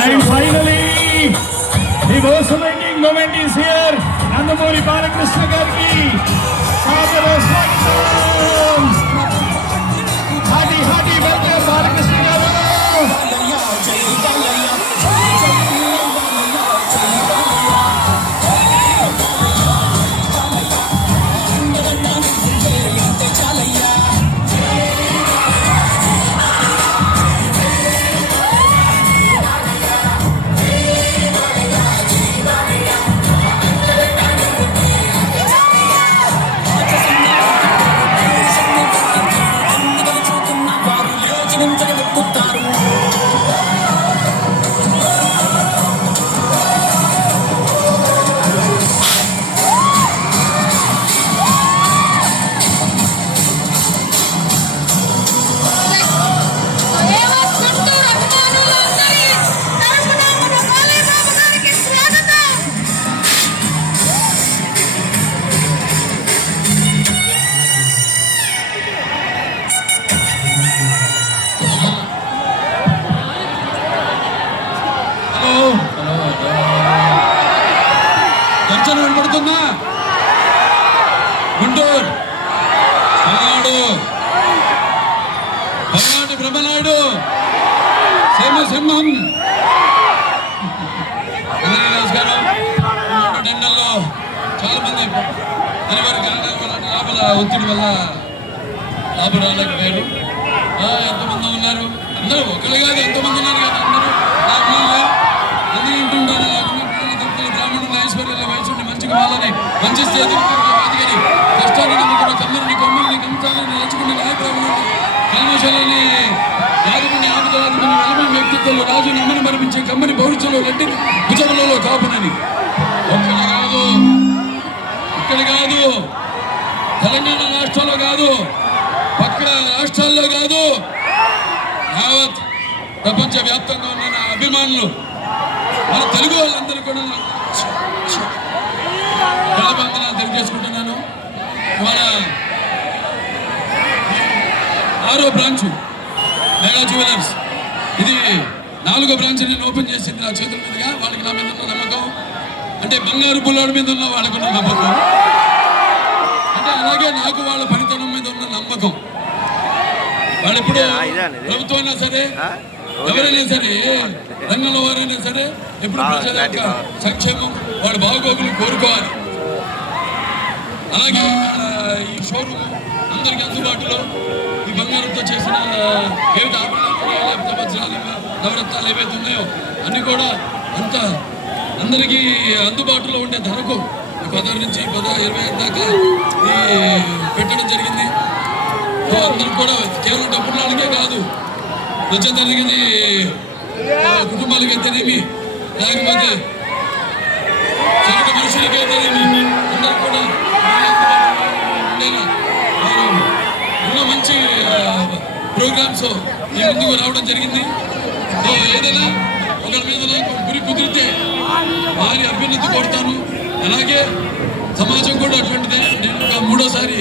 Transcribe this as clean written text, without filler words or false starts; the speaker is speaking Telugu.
And finally, the most awaiting moment is here. Nandamuri Balakrishna Gargi. Hearty welcome Balakrishna Garu. వినపడుతుందా? గుంటూరు పల్నాడు బ్రహ్మనాయుడు సింహం నమస్కారం. దండల్లో చాలా మంది లోపల ఒత్తిడి వల్ల లాభం రాలేకపోయారు. ఎంతమంది ఉన్నారు? అందరూ ఒకళ్ళు కాదు, ఎంతమంది ఉన్నారు కదా, అందరూ ఇంటుంటారు. బ్రాహ్మణులు ఐశ్వర్యాల వయసుని మంచిగా వాళ్ళని మంచి స్థితిని కష్టాన్ని నమ్ముకున్న కమ్మరిని కొమ్మరిని కంసాలని నేర్చుకున్న నాయకులను కల్మశాలని యాదవుని ఆపుదారుని వెలమైన వ్యక్తిత్వంలో రాజుని అమ్మని మరిపించే కమ్మని భవిష్యత్తులో రెడ్డిని భుజములలో కాపునని ఇక్కడ కాదు తెలంగాణ రాష్ట్రంలో కాదు, పక్క రాష్ట్రాల్లో కాదు, యావత్ ప్రపంచ వ్యాప్తంగా ఉన్న నా అభిమానులు మన తెలుగు వాళ్ళందరూ కూడా తెలియజేసుకుంటున్నాను. ఇవాళ 6వ బ్రాంచ్ మెగా జ్యువెలర్స్, ఇది 4వ బ్రాంచ్ నేను ఓపెన్ చేసింది నా చేతుల మీదుగా. వాళ్ళకి నా మీద ఉన్న నమ్మకం అంటే బంగారు పుల్లాడి మీద ఉన్న వాళ్ళకు ఉన్న నమ్మకం అంటే అలాగే నాకు వాళ్ళ పనితనం మీద ఉన్న నమ్మకం. వాళ్ళు ఎప్పుడు ప్రభుత్వం అయినా సరే, ఎవరైనా సరే, రంగంలో వారైనా సరే ఎప్పుడు ప్రజల యొక్క సంక్షేమం, వాడి బాగోగులు కోరుకోవాలి. అలాగే ఈ షోరూమ్ అందరికీ అందుబాటులో ఈ బంగారంతో చేసిన ఏమిటి ఆభరణాలు, లేకపోతే వజ్రాలు, నవరత్నాలు ఏవైతే ఉన్నాయో అన్నీ కూడా అంత అందరికీ అందుబాటులో ఉండే ధరకు 16 నుంచి 25 దాకా పెట్టడం జరిగింది. అందరూ కూడా కేవలం డబ్బులాడికే కాదు, వచ్చే తరగతి కుటుంబాలకు అయితేనేమి, లేకపోతే చదువు మనుషులకి అయితేనేమి, అందరూ కూడా ఉన్న మంచి ప్రోగ్రామ్స్ ఈ ముందుకు రావడం జరిగింది. ఏదైనా ఒకరి మీద నాకు గురి కుదిరితే వారి అభ్యున్నతి కోరుతాను. అలాగే సమాజం కూడా అటువంటిదే. నేను 3వ సారి